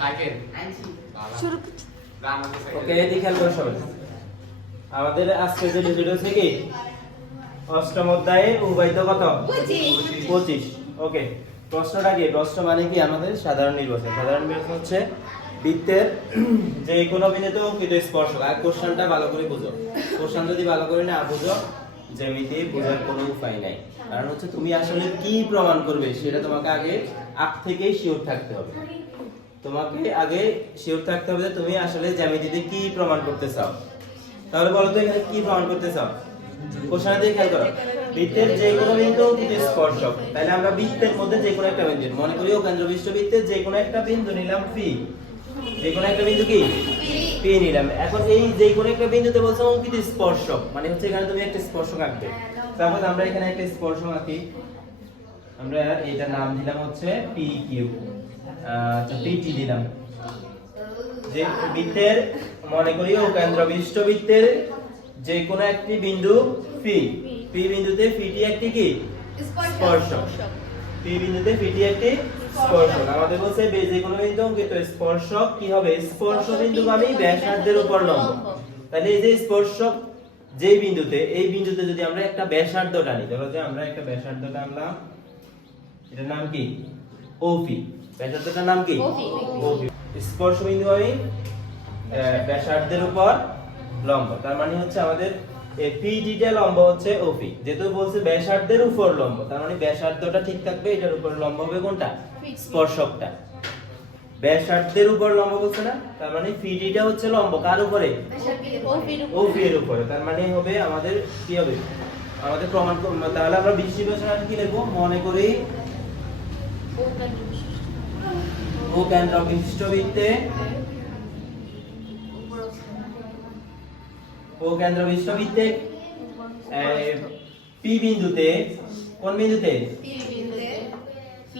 Cycle শুরু ওকে এদিকে খেয়াল করো সবাই। আমাদের আজকে যে ভিডিও হচ্ছে কি? অষ্টম অধ্যায়ে উপায়িত কত? পঁচিশ। ওকে প্রশ্নটা কি? প্রশ্ন মানে কি? আমাদের সাধারণ নির্বাচন। সাধারণ নির্বাচন হচ্ছে বৃত্তের যে কোনো বিন্দুতে অঙ্কিত স্পর্শক। আর কোশ্চেনটা ভালো করে বুঝো। কোশ্চেন যদি ভালো করে না বুঝো জ্যামিতি বোঝার কোনো উপায় নাই। কারণ হচ্ছে তুমি আসলে কি প্রমাণ করবে সেটা তোমাকে আগে আগ থেকেই শিওর থাকতে হবে। তোমাকে আগে শিওর থাকতে হবে যে তুমি আসলে জ্যামিতিতে কি প্রমাণ করতে চাও। তাহলে বলো তো এখানে কি প্রমাণ করতে চাও? কোশ্চেন দিয়ে খেয়াল করো। বৃত্তের যে কোনো বিন্দু স্পর্শক। তাহলে আমরা বৃত্তের মধ্যে যে কোনো একটা বিন্দু মনে করি ও কেন্দ্র বৃত্তের যে কোনো একটা বিন্দু নিলাম পি যে কোনো একটা বিন্দু কি? পি নিলাম। এখন এই যে কোনো একটা বিন্দুতে বলছো অঙ্কিত স্পর্শক। মানে হচ্ছে এখানে তুমি একটা স্পর্শক আঁকবে। তারপর আমরা এখানে একটা স্পর্শক আঁকি। আমরা এটার নাম দিলাম হচ্ছে পি কিউ পিটি দিলাম। যে বৃত্তের মনে করি ও কেন্দ্র বিশিষ্ট বৃত্তের যে কোনো একটি বিন্দু পি পি বিন্দুতে পিটি একটি কি? স্পর্শক। পি বিন্দুতে পিটি একটি স্পর্শক। আমাদের বলছে যে কোনো বিন্দু অঙ্কিত স্পর্শক কি হবে? স্পর্শ বিন্দু আমি ব্যাসার্ধের উপর লম্ব। তাহলে এই যে স্পর্শক যে বিন্দুতে এই বিন্দুতে যদি আমরা একটা ব্যাসার্ধ টানি ধরো যে আমরা একটা ব্যাসার্ধ টানলাম এটার নাম কি? ওপি ব্যাসার্ধটার নাম কি? OP স্পর্শ বিন্দু আমি ব্যাসার্ধের উপর লম্ব। তার মানে হচ্ছে আমাদের এই পিডিটা লম্ব হচ্ছে ওপি যেহেতু বলছে ব্যাসার্ধের উপর লম্ব তার মানে ব্যাসার্ধটা ঠিক থাকবে এটার উপর লম্ব হবে কোনটা? স্পর্শকটা। ব্যাসার্ধের উপর লম্ব বলছে না? তার মানে পিডিটা হচ্ছে লম্ব। কার উপরে? ওপি এর উপরে। তার মানে হবে আমাদের কি হবে? আমাদের প্রমাণ তাহলে আমরা বৃষ্টি বছর কি লিখব? মনে করি ও কেন্দ্র বিশিষ্ট বৃত্তে ও কেন্দ্র বিশিষ্ট বৃত্তে পি বিন্দুতে কোন বিন্দুতে?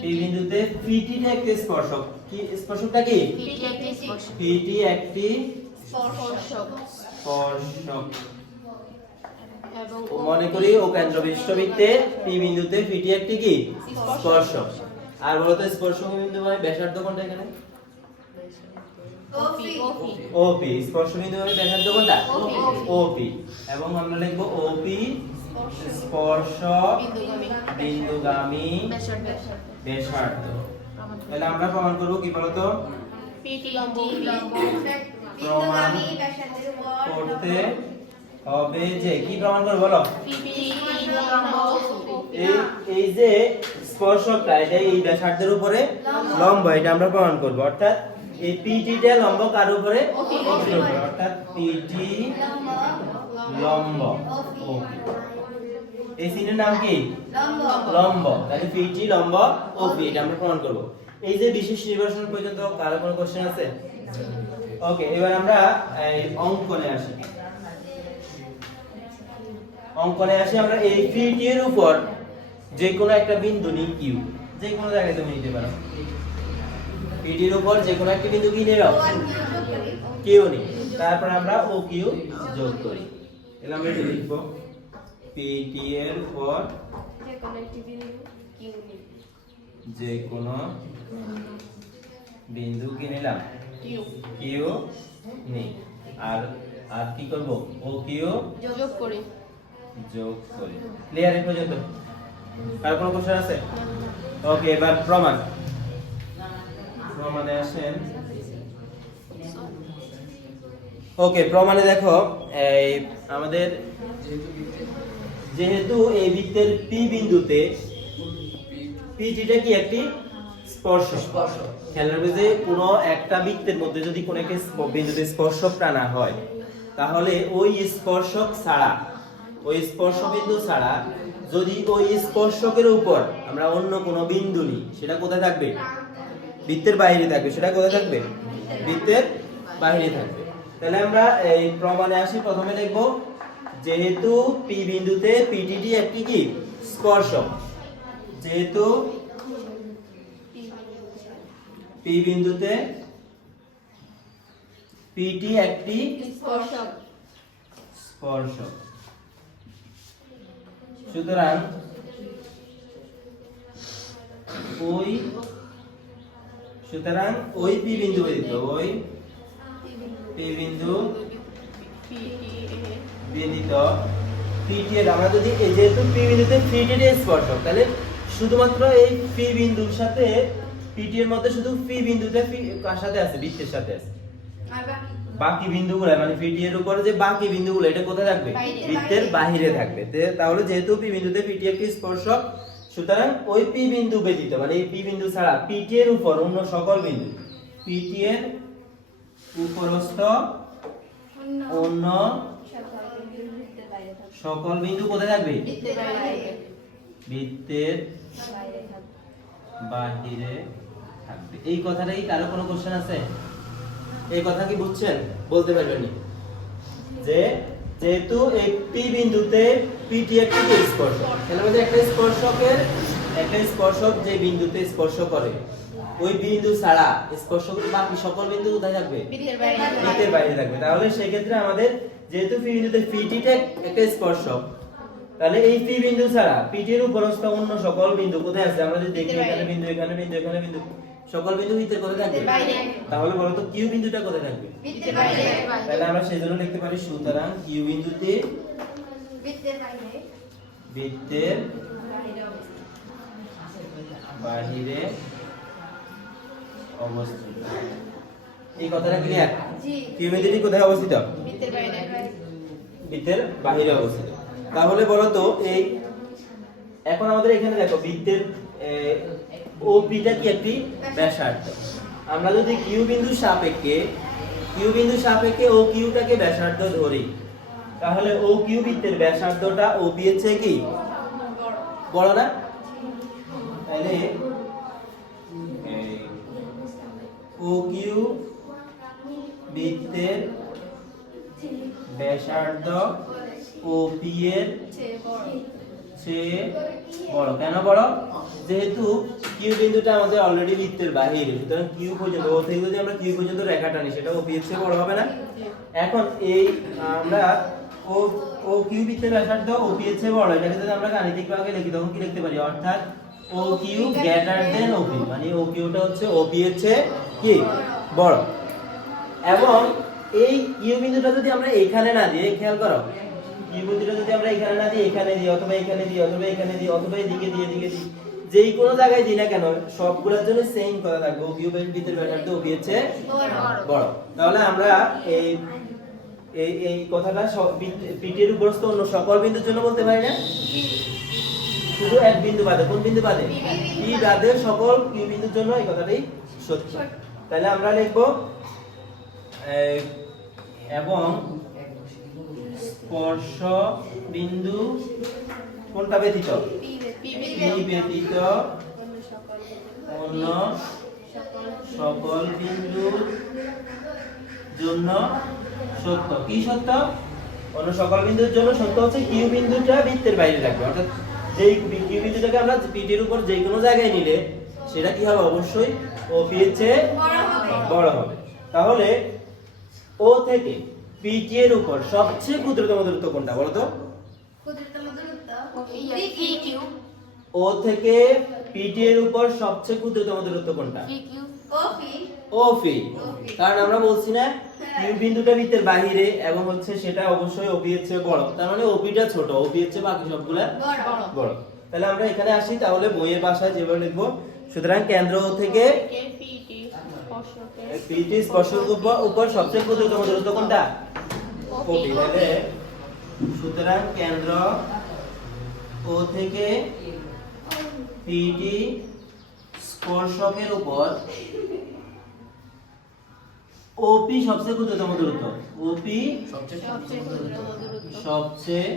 পি বিন্দুতে। পিটি একটি স্পর্শক। কি স্পর্শকটা কি? পিটি একটি স্পর্শক। মনে করি ও কেন্দ্র বিশিষ্ট বৃত্তে পি বিন্দুতে পিটি একটি কি? স্পর্শক। আর বলতো স্পর্শক বিন্দু মানে ব্যাসার্ধ কোনটা এখানে? ওপি স্পর্শ বিন্দু মানে ব্যাসার্ধ কোনটা? ওপি এবং আমরা লিখব ওপি স্পর্শ। বিন্দুগামী। ব্যাসার্ধ। তাহলে আমরা প্রমাণ করব কি বলতো? করতে হবে যে কি প্রমাণ করব বলো? এই এই যে স্পর্শকটা এটা এই ব্যাসার্ধের উপরে লম্ব। এটা আমরা প্রমাণ করব। অর্থাৎ এই পিটিটা লম্ব কার উপরে? অর্থাৎ পিটি লম্ব। এই সিনের নাম কি? লম্ব। তাহলে পিটি লম্ব ওপি এটা আমরা প্রমাণ করব। এই যে বিশেষ নির্বাচন পর্যন্ত কারও কোনো কোশ্চেন আছে? ওকে এবার আমরা এই অঙ্কনে আসি। অঙ্কনে আসি আমরা এই পিটি এর উপর। যে কোনো একটা বিন্দু নিই কিউ যে কোনো জায়গায় তুমি নিতে পারো। পিটির উপর যে কোনো একটা বিন্দু কি নেবে কিউ নিই তারপর আমরা ও কিউ যোগ করি। আমরা এটা লিখব। পিটি এর উপর যে কোনো বিন্দু কি নিলাম? কিউ নেই। আর আর কি করব? ও কিউ যোগ করি। যোগ করি। ক্লিয়ার এই পর্যন্ত? আর কোনো কোশ্চেন আছে? ওকে এবার প্রমাণ। প্রমাণে আসেন। ওকে প্রমাণে দেখো এই আমাদের যেহেতু এই বৃত্তের পি বিন্দুতে পিটিটা কি একটি স্পর্শ? খেয়াল রাখবে যে কোনো একটা বৃত্তের মধ্যে যদি কোনো একটা বিন্দুতে স্পর্শক টানা হয় তাহলে ওই স্পর্শক ছাড়া ওই স্পর্শ বিন্দু ছাড়া যদি ওই স্পর্শকের উপর আমরা অন্য কোনো বিন্দু নিই সেটা কোথায় থাকবে? বৃত্তের বাইরে থাকবে। সেটা কোথায় থাকবে? বৃত্তের বাইরে থাকবে। তাহলে আমরা এই প্রমাণে আসি। প্রথমে দেখব যেহেতু পি বিন্দুতে পিটিটি একটি কি? স্পর্শক। যেহেতু পি বিন্দুতে পিটি একটি স্পর্শক। স্পর্শক। সুতরাং ওই সুতরাং ওই পি বিন্দু ব্যতীত, ওই পি বিন্দু ব্যতীত আমরা যদি যেহেতু পি বিন্দুতে পিটি এর স্পর্শক তাহলে শুধুমাত্র এই পি বিন্দুর সাথে পিটি এর মধ্যে শুধু পি বিন্দুটা পি- কার সাথে আছে? বৃত্তের সাথে আছে। বাকি বিন্দুগুলো মানে পিটি এর উপরে যে বাকি বিন্দুগুলো এটা কোথায় থাকবে? বৃত্তের বাহিরে থাকবে। তাহলে যেহেতু পি বিন্দুতে পিটি একটি স্পর্শক সুতরাং ওই পি বিন্দু ব্যতীত মানে এই পি বিন্দু ছাড়া পিটি এর উপর অন্য সকল বিন্দু পিটি এর উপরস্থ অন্য সকল বিন্দু কোথায় থাকবে? বৃত্তের বাহিরে থাকবে। এই কথাটাই কারও কোনো কোশ্চেন আছে? এই কথা কি বুঝছেন? বলতে পারবেন যে যেহেতু এই পি বিন্দুতে পিটি একটি স্পর্শক তাহলে আমাদের একটা স্পর্শকের একটা স্পর্শক যে বিন্দুতে স্পর্শ করে ওই বিন্দু ছাড়া স্পর্শক বাকি সকল বিন্দু কোথায় থাকবে? বৃত্তের বাইরে থাকবে। তাহলে সেক্ষেত্রে আমাদের যেহেতু পি বিন্দুতে পিটিটা একটা স্পর্শক তাহলে এই পি বিন্দু ছাড়া পিটির উপরস্থ অন্য সকল বিন্দু কোথায় আছে? আমরা যদি দেখি এখানে বিন্দু এখানে বিন্দু এখানে বিন্দু। সকল বিন্দু ভিতরে কোথায় থাকবে? তাহলে বলো তো কিউ বিন্দুটা কোথায় থাকবে? তাহলে আমরা সেজন্য লিখতে পারি সুতরাং কিউ বিন্দুতে বৃত্তের বাহিরে অবস্থিত। এই কথাটা ক্লিয়ার কিউ বিন্দুটি কোথায় অবস্থিত? বৃত্তের বাহিরে অবস্থিত। তাহলে বলো তো এই এখন আমাদের এখানে দেখো বৃত্তের ও বিটা কি একটি ব্যাসার্ধ? আমরা যদি কিউ বিন্দু সাপেক্ষে কিউ বিন্দু সাপেক্ষে ও কিউটাকে ব্যাসার্ধ ধরি, তাহলে ও কিউ বৃত্তের ব্যাসার্ধটা ও বি এর চেয়ে কি? বড় না। তাহলে ও কিউ বৃত্তের ব্যাসার্ধ ও পি এর চেয়ে বড়। কেন বড়? যেহেতু কিউ বিন্দুটা আমাদের অলরেডি বৃত্তের বাহিরে, সুতরাং কিউ পর্যন্ত, ও থেকে যদি আমরা কিউ পর্যন্ত রেখা টানি সেটা ও পি এর বড় হবে না? এখন এই, আমরা ও ও কিউ বৃত্তের ব্যাসার্ধ ও পি এর বড়, এটাকে যদি আমরা গাণিতিক ভাবে লিখি, তখন কি লিখতে পারি? অর্থাৎ O Q greater than O P মানে ও কিউটা হচ্ছে ও পি এর কি? বড়। এবং এই কিউ বিন্দুটা যদি আমরা এখানে না এই খেয়াল করো কিউ বিন্দুটা যদি আমরা এখানে না দিই, এখানে দিই, অথবা এখানে দিই, অথবা এখানে দিই, অথবা এদিকে দিই এদিকে দিই যেই কোনো জায়গায় দিই না কেন, সবগুলোর জন্য সেম কথা থাকবে। ও কিউ ভিতরে ব্যাটারটা ও বড়। তাহলে আমরা এই এই এই কথাটা পিটির উপরস্থ অন্য সকল বিন্দুর জন্য বলতে পারি না? শুধু এক বিন্দু বাদে। কোন বিন্দু বাদে? পি বাদে সকল কিউ বিন্দুর জন্য এই কথাটাই সত্য। তাহলে আমরা লিখব এবং স্পর্শ বিন্দু কোনটা ব্যতীত? ব্যতীত অন্য সকল বিন্দুর জন্য সত্য। কি সত্য? অন্য সকল বিন্দুর জন্য সত্য হচ্ছে কিউ বিন্দুটা বৃত্তের বাইরে রাখবে অর্থাৎ যেই কিউ বিন্দুটাকে আমরা পিটির উপর যে কোনো জায়গায় নিলে সেটা কি হবে? অবশ্যই ও পি এর চেয়ে বড় হবে। তাহলে ও থেকে পিটি এর উপর সবচেয়ে ক্ষুদ্রতম দূরত্ব কোনটা বলো তো ও থেকে পিটি এর উপর সবচেয়ে ক্ষুদ্রতম দূরত্ব কোনটা? ও পি কারণ আমরা বলছি না কিউ বিন্দুটা বৃত্তের বাহিরে এবং হচ্ছে সেটা অবশ্যই ওপি এর চেয়ে বড়। তার মানে ওপিটা ছোট ওপি এর চেয়ে বাকি সবগুলা বড়। তাহলে আমরা এখানে আসি তাহলে বইয়ের ভাষায় যেভাবে লিখব সুতরাং কেন্দ্র থেকে পিটি স্পর্শের উপর উপর সবচেয়ে ক্ষুদ্রতম দূরত্ব কোনটা? ওপি তাহলে সুতরাং কেন্দ্র ও থেকে পিটি স্পর্শকের উপর। ওপি সবচেয়ে ক্ষুদ্রতম দূরত্ব। ওপি সবচেয়ে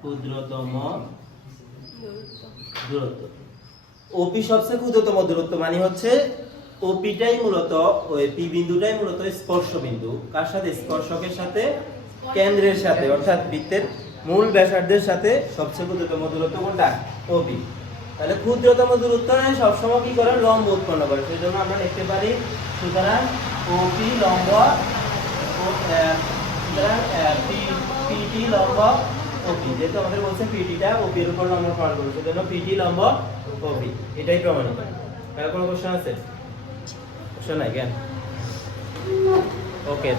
ক্ষুদ্রতম দূরত্ব। ওপি সবচেয়ে ক্ষুদ্রতম দূরত্ব মানে হচ্ছে ওপিটাই মূলত বিন্দুটাই মূলত স্পর্শ বিন্দু কার সাথে? স্পর্শকের সাথে, কেন্দ্রের সাথে, অর্থাৎ বৃত্তের মূল ব্যাসার্ধের সাথে সবচেয়ে ক্ষুদ্রতম দূরত্ব কোনটা? ওপি তাহলে ক্ষুদ্রতম দূরত্ব সবসময় কি করে? লম্ব উৎপন্ন করে। সেই জন্য আমরা লিখতে পারি, সুতরাং ওপি লম্ব সুতরাং পিটি লম্ব ওপি যেহেতু আমাদের বলছে পিটিটা ওপি এর উপর লম্ব প্রমাণ করবে, সেজন্য পিটি লম্ব ওপি এটাই প্রমাণিত। কার কোনো কোশ্চেন আছে? কোশ্চেন নাই কেন ওকে